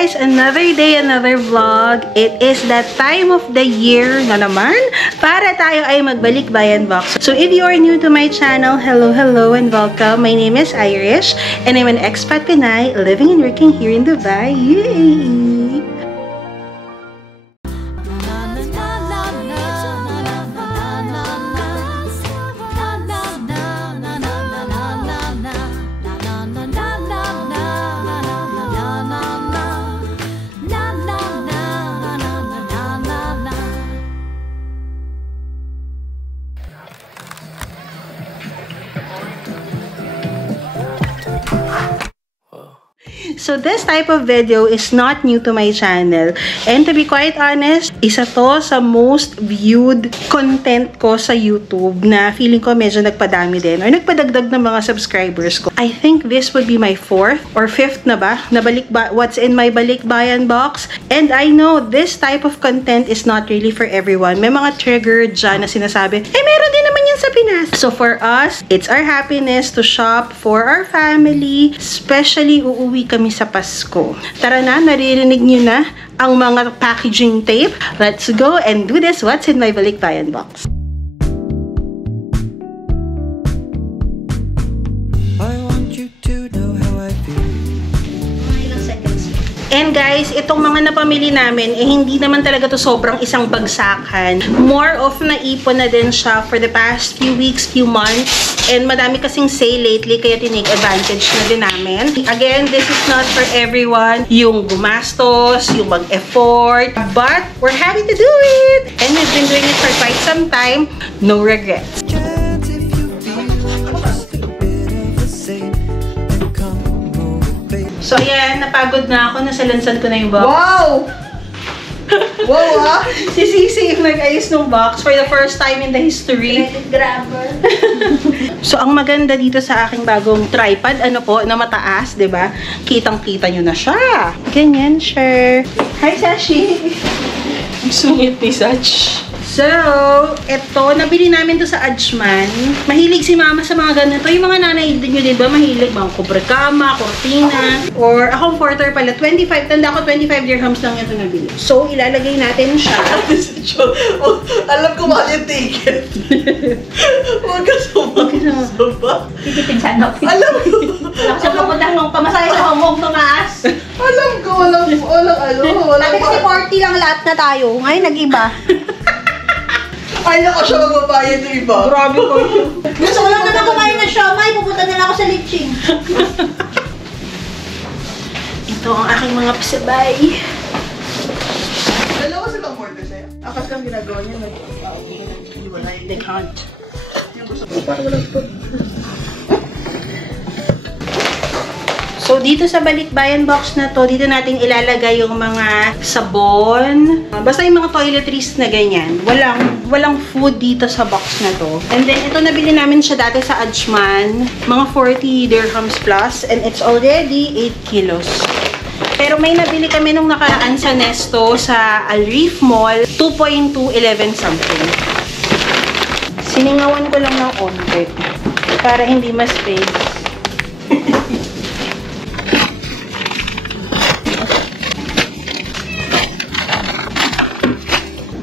guys! Another day, another vlog. It is that time of the year na naman para tayo ay magbalik bayan box. So if you are new to my channel, hello and welcome. My name is Irish and I'm an expat Pinay living and working here in Dubai. Yay! So this type of video is not new to my channel. And to be quite honest, isa to sa most viewed content ko sa YouTube na feeling ko medyo nagpadami din or nagpadagdag ng mga subscribers ko. I think this would be my 4th or 5th na ba? What's in my balikbayan box. And I know this type of content is not really for everyone. May mga trigger dyan na sinasabi, meron din naman yan sa Pinas. So for us, it's our happiness to shop for our family. Especially uuwi kami sa Pasko. Tara na, naririnig nyo na ang mga packaging tape. Let's go and do this. What's in my balikbayan box? And guys, itong mga napamili namin, hindi naman talaga to sobrang isang bagsakan. More of naipon na din siya for the past few weeks, few months. And madami kasing sale lately, kaya tinake advantage na din namin. Again, this is not for everyone. Yung gumastos, yung mag-effort. But, we're happy to do it! And we've been doing it for quite some time. No regrets. So, ayan, napagod na ako. Nasalansan ko na yung box. Wow! Wow, ah! Si Sisi yung nag-ayos ng box for the first time in the history. Grabber. So, ang maganda dito sa aking bagong tripod, ano po, na mataas, diba? Kitang-kita nyo na siya. Ganyan, sure. Hi, Sashi! Ang sungit ni Sach. So, ito, nabili namin to sa Ajman. Mahilig si Mama sa mga ganito. Yung mga nanay din nyo, diba? Mahilig mga kubrekama, kortina. Or, akong porter pala, 25. Tanda ko, 25 dirhams lang ito nabili. So, ilalagay natin siya. Alam ko mahal yung ticket. Huwag ka sumama. Tikitin sana ako. Alam ko. Wala ko siya papunta nung pamasahe sa Hong Kong tumaas. Alam ko, walang Dati kasi 40 lang lahat na tayo. Ngayon nag-iba. Ay, naka siya magbabayad yung iba. Grabe ko yun. Gusto ko lang naman kumain ng siomay. Pupunta na lang ako sa Liching. Ito ang aking mga pasabay. Dalawa silang order sa'yo. Akas lang ginagawa niya. They can't. Parang walang po. So, dito sa balikbayan box na to, dito natin ilalagay yung mga sabon. Basta yung mga toiletries na ganyan. Walang food dito sa box na to. And then, ito nabili namin siya dati sa Ajman. Mga 40 dirhams plus. And it's already 8 kilos. Pero may nabili kami nung nakaraan sa Nesto, sa Al Reef Mall. 2.211 something. Siningawan ko lang ng onte. Para hindi ma-space.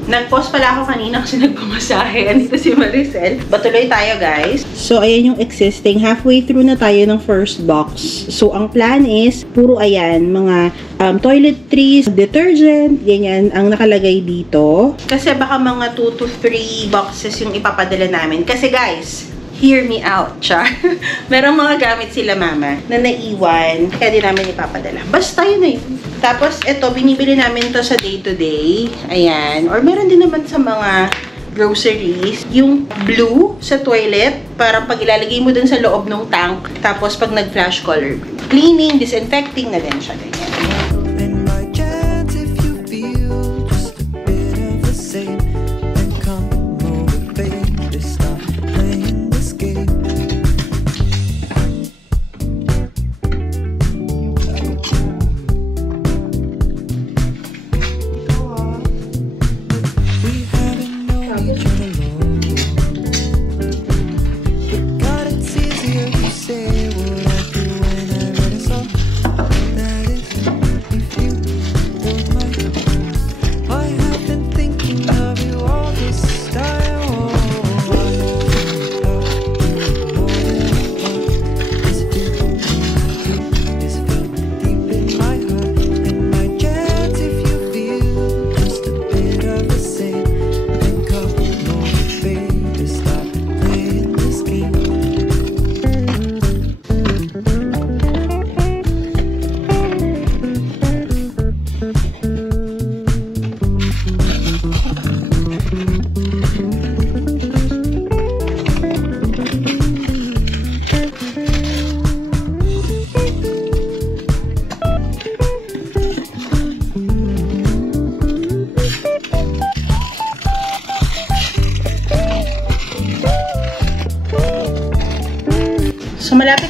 Nag-post pala ako kanina kasi nagpamasahe. Andito si Maricel. Batuloy tayo, guys. So, ayan yung existing. Halfway through na tayo ng first box. So, ang plan is, puro ayan, mga toiletries, detergent, ganyan, ang nakalagay dito. Kasi baka mga 2 to 3 boxes yung ipapadala namin. Kasi, guys, hear me out, char. Merong mga gamit sila, Mama, na naiwan. Kaya di namin ipapadala. Basta yun na yun. Tapos, ito, binibili namin to sa day-to-day. Ayan. Or meron din naman sa mga groceries. Yung blue sa toilet, para pag ilalagay mo dun sa loob ng tank. Tapos, pag nag-flash color blue. Cleaning, disinfecting na din siya. Ganyan.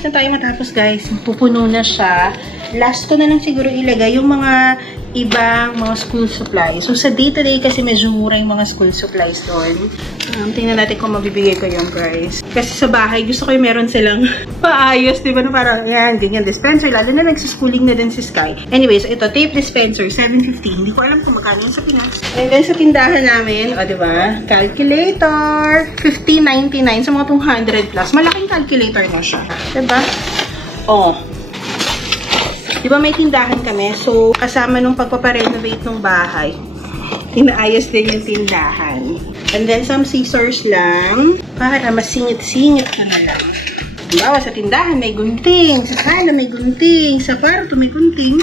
na tayo matapos, guys. Pupuno na siya. Last ko na lang siguro ilagay yung mga ibang mga school supplies. So, sa day-to-day kasi medyo mura yung mga school supplies doon. Tingnan natin kung mabibigay ko yung price. Kasi sa bahay, gusto ko yung meron silang paayos, diba? Na parang, yan, ganyan dispenser. Lalo na nagsischooling na din si Sky. Anyways, ito, tape dispenser, $7.50. Hindi ko alam kung magkano yun sa Pinas. And then, sa tindahan namin, o, diba? Calculator, $15.99 sa mga 200 plus. Malaking calculator na siya. Diba? O, diba may tindahan kami? So, kasama nung pagpaparenovate ng bahay, inaayos din yung tindahan. And then, some scissors lang para masingit-singit ka na lang. Diba, sa tindahan may gunting, sa sala may gunting, sa kwarto may gunting.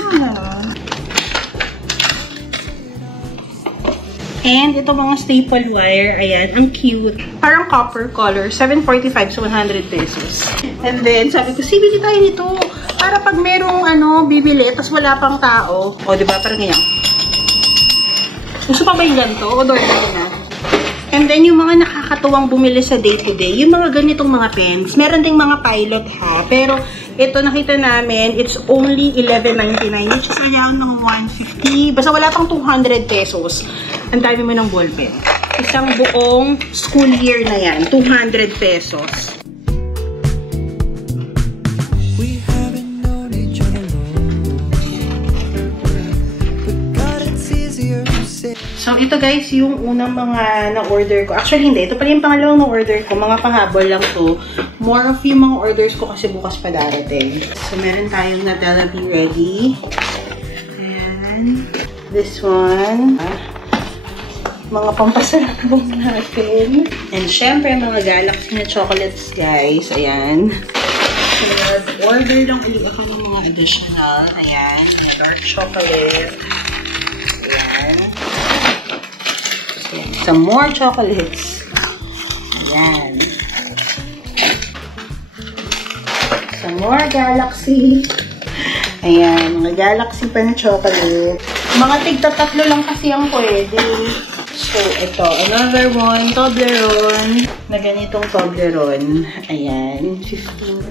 And ito mga staple wire, ayan, ang cute. Parang copper color, $7.45 so 100 pesos. And then, sabi ko, bili tayo nito. Para pag merong bibili, tapos wala pang tao. O, diba, parang ganyan. Gusto pa ba yung ganito? O, doon na. And then, yung mga nakakatuwang bumili sa day-to-day, yung mga ganitong mga pens, meron ding mga pilot ha, pero ito nakita namin, it's only $11.99, which is around ng $150. Basta wala pang 200 pesos. Ang dami mo ng ballpen. Isang buong school year na yan, 200 pesos. So, ito guys, yung unang mga na-order ko. Actually, hindi. Ito pala yung pangalawang na-order ko. Mga pahabol lang to. More of yung mga orders ko kasi bukas pa darating. So, meron tayong Nutella Be Ready. Ayan. This one. Mga pampasalubong natin. And syempre, mga Galaxy na chocolates, guys. Ayan. So, order lang ulit ako ng mga additional. Ayan. Dark chocolate. Ayan. Some more chocolates. Ayan. Some more Galaxy. Ayan. Mga Galaxy pa na chocolate. Mga tigta-tatlo lang kasi ang pwede. So, ito. Another one. Toblerone. Na ganitong Toblerone. Ayan. 15.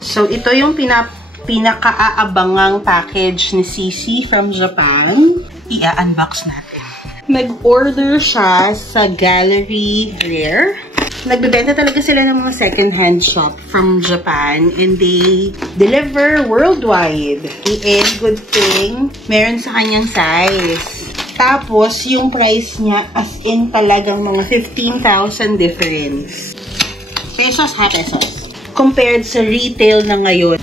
So, ito yung pinaka-aabangang package ni Sisi from Japan. I-unbox natin. Nag-order siya sa Gallery Rare. Nagbebenta talaga sila ng mga second-hand shop from Japan and they deliver worldwide. And good thing, meron sa kanyang size. Tapos, yung price niya as in talagang mga 15,000 difference. Pesos ha, pesos. Compared sa retail na ngayon.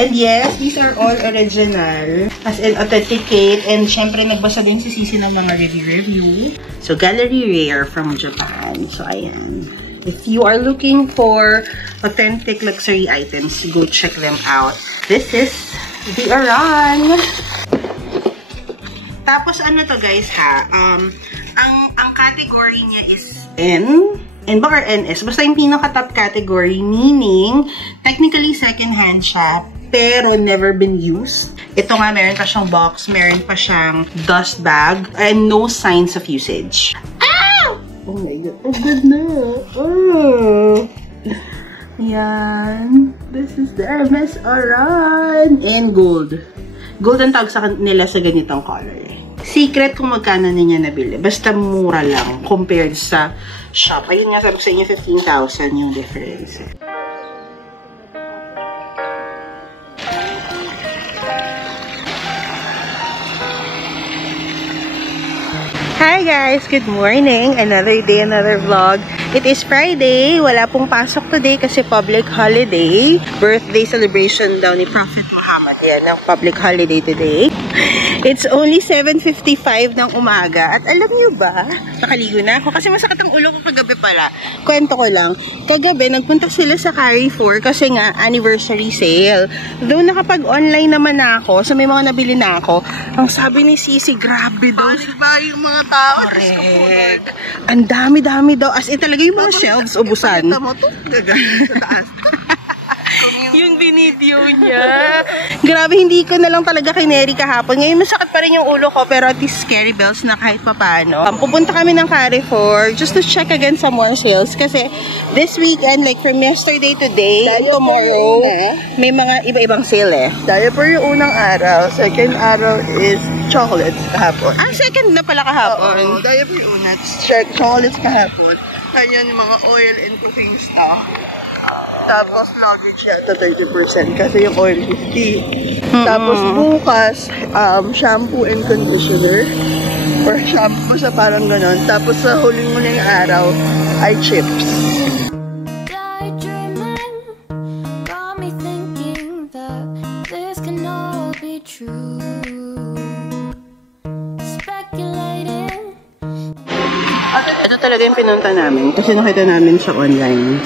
And yes, these are all original. As in, authenticate. And syempre, nagbasa din si Sisi ng mga review. So, Gallery Rare from Japan. So, ayan. If you are looking for authentic luxury items, go check them out. This is the Aran. Tapos, ano to guys ha? Ang category niya is N. N ba or NS? Basta yung pinaka-top category, meaning, technically second-hand siya, pero never been used. Ito nga, meron pa siyang box, meron pa siyang dust bag, and no signs of usage. Ow! Oh my God. Oh, good na. Oh. Yan. This is the Hermes Aran. And gold. Gold ang tawag sa nila sa ganitong color. Secret kung magkano niya nabili. Basta mura lang compared sa shop. Ayun nga, sabi ko sa inyo, 15,000 yung difference. Hi guys! Good morning! Another day, another vlog. It is Friday. Wala pong pasok today kasi public holiday. Birthday celebration daw ni Prophet Muhammad. Yan ang public holiday today. It's only 7:55 ng umaga. At alam nyo ba, nakaligo na ako kasi masakit ang ulo ko kagabi pala. Kwento ko lang. Kagabi, nagpunta sila sa Carrefour kasi nga anniversary sale. Though nakapag-online naman na ako, so may mga nabili na ako. Ang sabi ni Sisi, grabe daw. Ba yung mga tao? Correct. Ang dami-dami daw. As in talaga yung mga shelves, ubusan. Kita mo to? Gagawin sa taas. Yung binidyo niya. Grabe, hindi ko na lang talaga kineri kahapon. Ngayon masakit pa rin yung ulo ko, pero at least scary bells na kahit papano. Pupunta kami ng Carrefour just to check again some more sales. Kasi this weekend, like from yesterday today, tomorrow, may mga iba-ibang sale eh. Diaper yung unang araw. Second araw is chocolates kahapon. Second na pala kahapon. Oo, diaper yung una. Chocolates kahapon. Kaya yung mga oil and cooking stock. Tapos luggage yata 30% kasi yung oil 50. Tapos bukas, shampoo and conditioner. Or shampoo sa parang ganon. Tapos sa huling muling araw ay chips. Ito talaga yung pinunta namin kasi nakita namin siya online.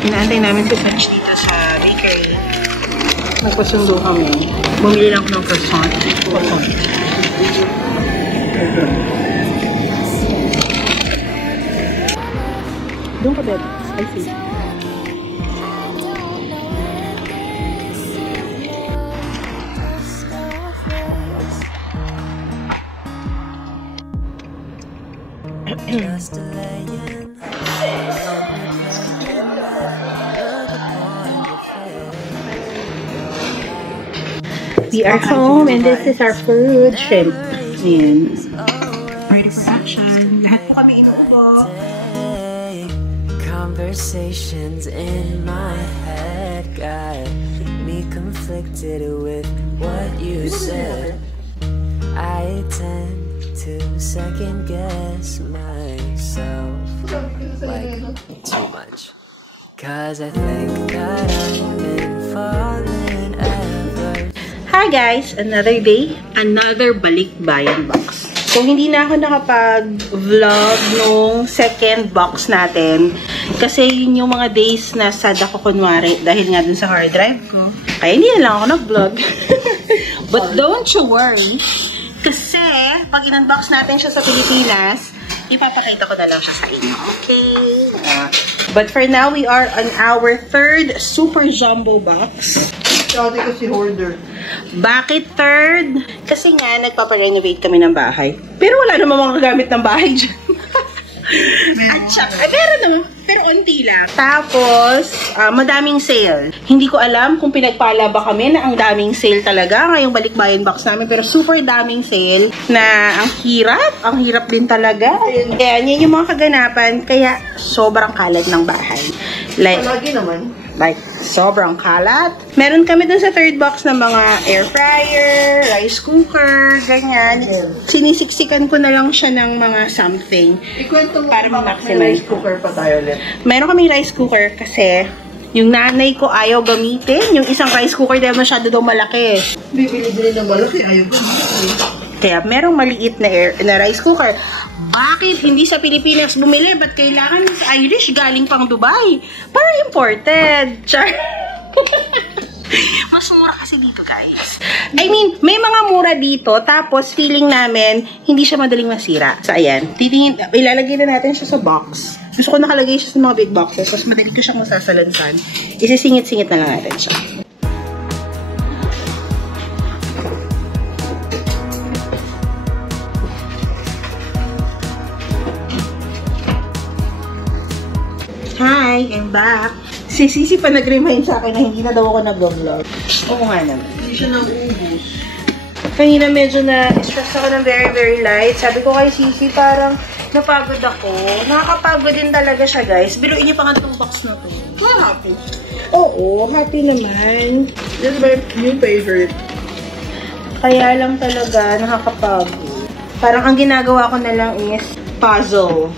Inaantay namin si French dito sa bakery. Nagpasundo kami. Bumili lang ng croissant. Doon ka, babe. I see. We are home and this is our food. Shrimp. Ayan. Ready for action. Lahat po kami inuubo. Conversations in my head got me conflicted with what you said. I tend to second guess myself like too much. Cause I think that I've been falling ever. Hi guys! Another day, another balikbayan box. So, hindi na ako nakapag-vlog nung second box natin. Kasi yun yung mga days na sad ako kunwari dahil nga dun sa hard drive ko. Kaya hindi na lang ako nag-vlog. But don't you worry. Kasi, pag in-unbox natin siya sa Pilipinas, ipapakita ko na lang siya sa inyo. Okay? But for now, we are on our third super jumbo box. Dati ko si hoarder. Bakit third? Kasi nga, nagpaparenovate kami ng bahay. Pero wala namang mga gamit ng bahay dyan. At saka, meron naman. Pero unti lang. Tapos, madaming sale. Hindi ko alam kung pinagpala ba kami na ang daming sale talaga ngayong balikbayan box namin. Pero super daming sale na ang hirap din talaga. Kaya yan yung mga kaganapan. Kaya sobrang kalat ng bahay. Palagi naman. Like, sobrang kalat. Meron kami dun sa third box ng mga air fryer, rice cooker, ganyan. Sinisiksikan ko na lang siya ng mga something. Ikwento mo para may ma-maximize. rice cooker pa tayo ulit. Meron kami rice cooker kasi yung nanay ko ayaw gamitin. Yung isang rice cooker dahil masyado daw malaki. Bibili-bili ng malaki, ayaw ko. Kaya merong maliit na rice cooker. Bakit hindi sa Pilipinas bumili? Ba't kailangan sa Irish galing pang Dubai? Parang imported. Char. Mas mura kasi dito, guys. I mean, may mga mura dito, tapos feeling namin, hindi siya madaling masira. So, ayan. Ilalagay na natin siya sa box. Gusto ko nakalagay siya sa mga big boxes, tapos madali ko siyang masasalansan. Isisingit-singit na lang natin siya. Hi, I'm back. Si Sisi pa nag-remind sa akin na hindi na daw ako nag-vlog. Oo nga naman. Hindi siya nang-ubos. Kanina medyo na-stress ako ng very light. Sabi ko kay Sisi, parang napagod ako. Nakakapagod din talaga siya, guys. Biruin niyo pa nga itong box na to. Happy. Oo, happy naman. This is my new favorite. Kaya lang talaga nakakapagod. Parang ang ginagawa ko na lang is puzzle.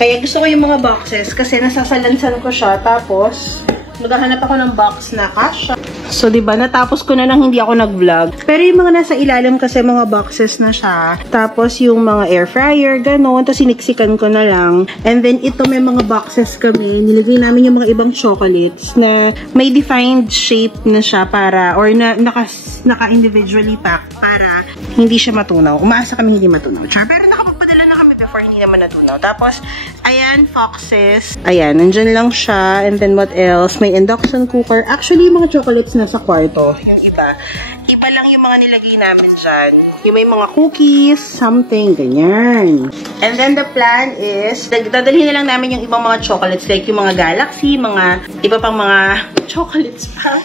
Kaya gusto ko yung mga boxes kasi nasasalansan ko siya. Tapos, maghahanap ako ng box na kasha. So, diba, natapos ko na lang hindi ako nag-vlog. Pero yung mga nasa ilalim kasi mga boxes na siya. Tapos yung mga air fryer, gano'n. Tapos siniksikan ko na lang. And then, ito may mga boxes kami. Nilagay namin yung mga ibang chocolates na may defined shape na siya para, or na naka-individually packed para hindi siya matunaw. Umaasa kami hindi matunaw. Sure, pero nakapagpadala na kami before hindi naman natunaw. Tapos, ayan, foxes. Ayan, nandyan lang siya. And then, what else? May induction cooker. Actually, yung mga chocolates nasa kwarto. Yung iba lang yung mga nilagay namin dyan. Yung may mga cookies, something, ganyan. And then, the plan is, dadalhin na lang namin yung ibang mga chocolates, like yung mga Galaxy, mga iba pang mga chocolates pa.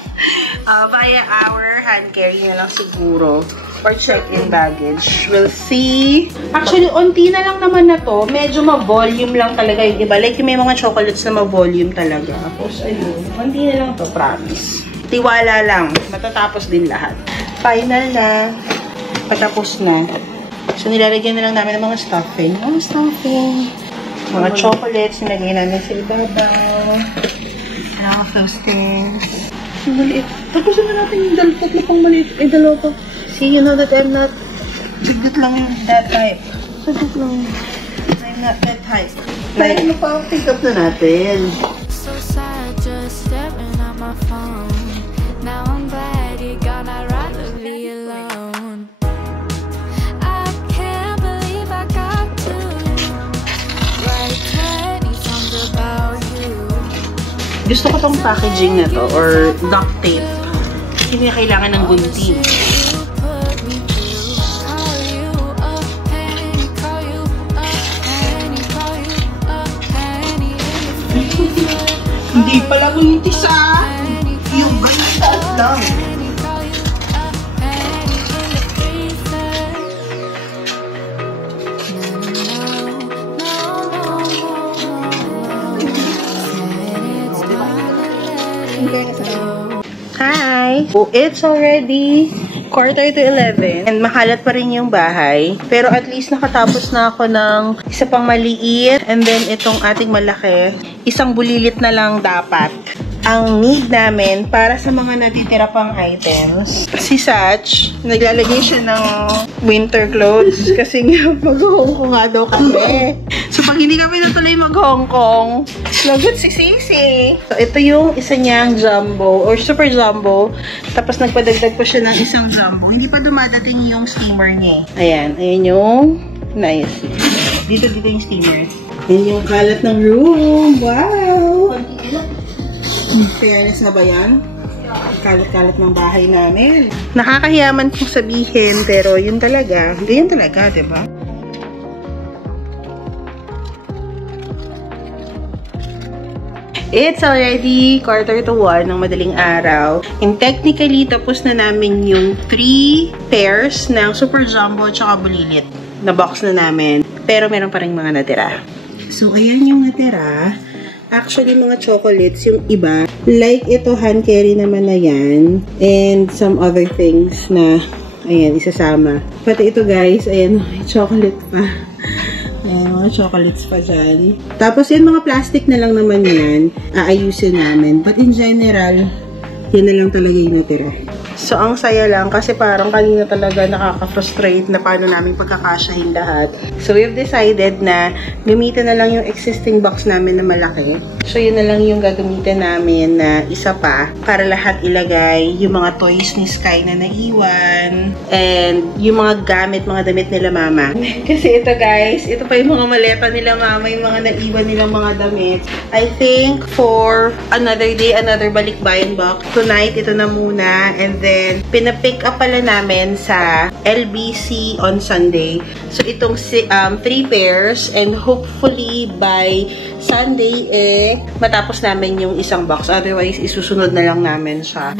Via our hand carry na lang siguro. Or check-in baggage. We'll see. Actually, onti na lang naman na to. Medyo ma-volume lang talaga yung iba. Like, yung may mga chocolates na ma-volume talaga. Tapos, ayun. Onti na lang to, promise. Tiwala lang. Matatapos din lahat. Final na. Patapos na. So, nilalagyan na lang namin ng mga stuffing. Mga stuffing. Mga chocolates. Nilagay namin sa ibabaw. And all of those things. Maliit. Tapusin na natin yung tatlo pang maliit. Dalawa pa. See, you know that I'm not... Sigit lang yung that type. Sigit lang. I'm not that type. Like, ano pa? Pick up na natin. So sad, just staring at my phone. Now I'm glad you gone, I'd rather be alone. I can't believe I got to write 20 songs about you. Gusto ko tong packaging na to, or duct tape. Hindi kailangan ng gunting. Hindi pala buntis ah. Yung ganyan lang. Hi! Oh, it's already 11:15 and makalat pa rin yung bahay. Pero at least nakatapos na ako ng isa pang maliit and then itong ating malaki. Isang bulilit na lang dapat ang need namin para sa mga natitira pang items. Si Satch, naglalagay siya ng winter clothes kasi nga mag-Hong Kong nga daw kami. So pag hindi kami natuloy mag-Hong Kong, lagot si Sisi. So ito yung isa niyang jumbo or super jumbo. Tapos nagpadagdag pa siya ng isang jumbo. Hindi pa dumadating yung steamer niya. Ayan yung nice. Dito yung steamer. Yan yung kalat ng room. Wow! Fairness na ba yan? Kalat-kalat ng bahay namin. Nakakahiyaman kong sabihin, pero yun talaga. Yun talaga, diba? It's already 1:45 ng madaling araw. And technically, tapos na namin yung 3 pairs ng Super Jumbo at saka bulilit. Na-box na namin. Pero meron pa rin mga natira. So, ayan yung natira. Actually, mga chocolates, yung iba, like ito, hand carry naman na yan. And some other things na, ayan, isasama. Pati ito, guys, ayan, chocolate pa. Ayan, mga chocolates pa dyan. Tapos, yan, mga plastic na lang naman yan. Aayusin namin. But in general, yan na lang talaga yung natira. So, ang saya lang kasi parang kanina talaga nakaka-frustrate na paano namin pagkakasyahin lahat. So, we've decided na gamitin na lang yung existing box namin na malaki. So, yun na lang yung gagamitin namin na isa pa para lahat ilagay yung mga toys ni Sky na naiwan and yung mga gamit, mga damit nila mama. Kasi ito guys, ito pa yung mga maleta nila mama, yung mga naiwan nilang mga damit. I think for another day, another balikbayan box. Tonight, ito na muna and then, pinapick up pala namin sa LBC on Sunday. So, itong 3 pairs and hopefully by Sunday, matapos namin yung isang box. Otherwise, isusunod na lang namin siya.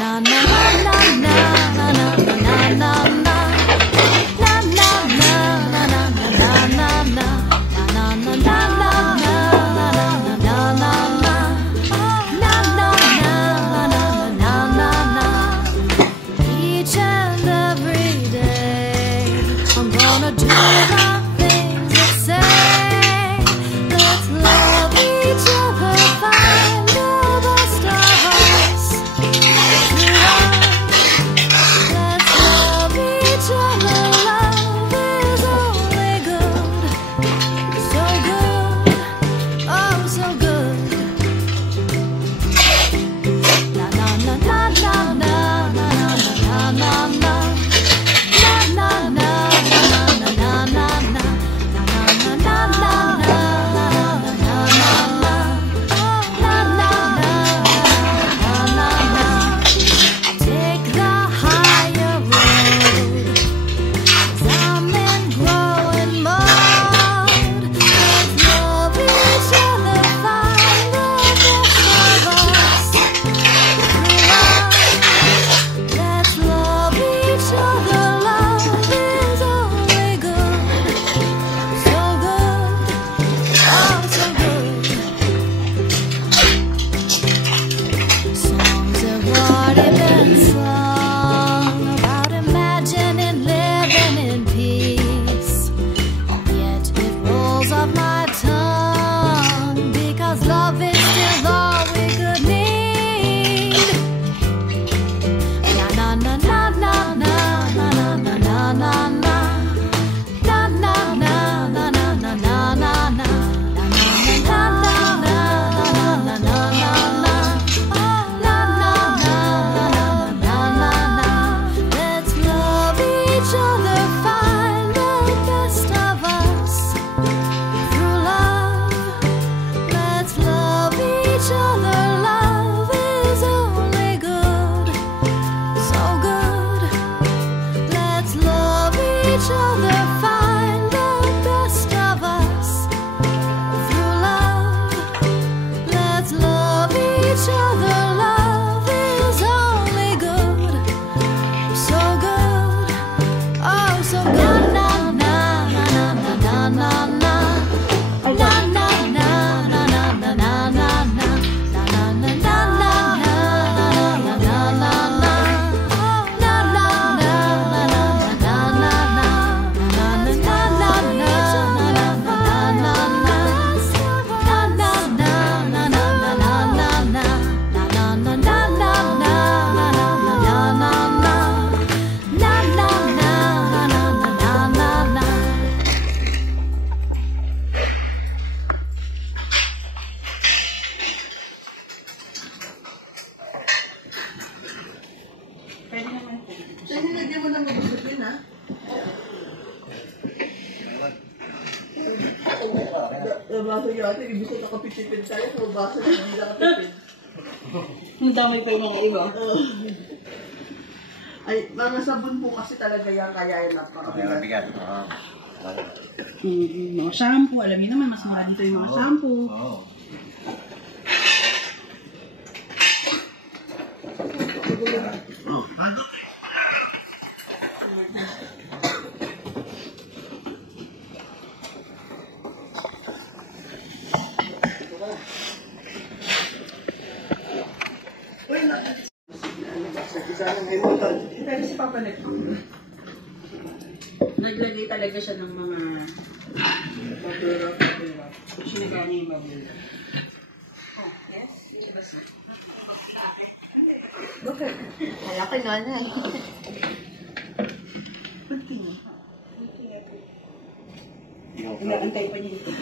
nakakaya ito. Ibig ko nakapitipid tayo. So, basa na hindi nakapitipid. Madamay pa yung mga iba. Ay, mga sabon po kasi talaga yan. Kaya yan napakabigat. Mga shampoo. Alam niyo naman, mas mahal dito yung mga shampoo. Pero si Papa Naglagay talaga siya ng mga papuro. Sinagana yung babula. Oh, yes? Yes, Bakit? Wala ko nanay. Ba't kanya? Inaantay pa niya dito.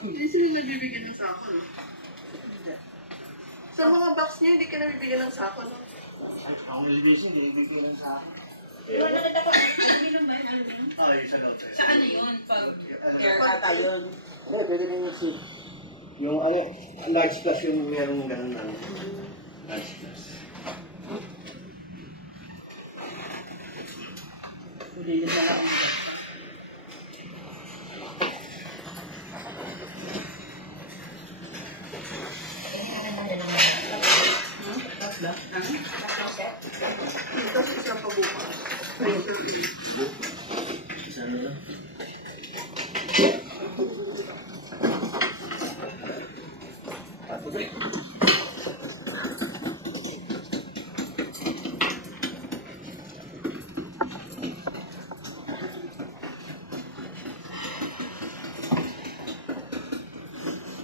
Hindi sila nabibigyan ng sako, no? Sa mga box niya, hindi ka nabibigyan ng sako, no? Ang elevation, ibigay lang sa akin. Wala na dapat. Ano yun ba? Ano yun? Yung sa loob. Sa ano yun? Pag air Ata yun. Hindi, pwede rin yung seat. Yung ano, large plus yung merong ganun na. Large plus. huli na sa ang Tapos isang pabukas. Isa na lang.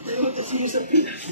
Pero kasi sa Pinas,